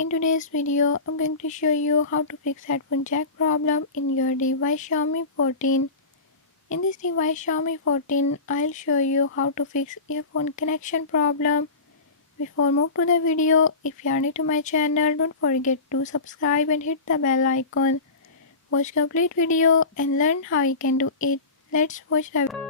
In today's video, I'm going to show you how to fix headphone jack problem in your device Xiaomi 14. In this device Xiaomi 14, I'll show you how to fix earphone connection problem. Before move to the video, if you are new to my channel, don't forget to subscribe and hit the bell icon. Watch complete video and learn how you can do it. Let's watch the video.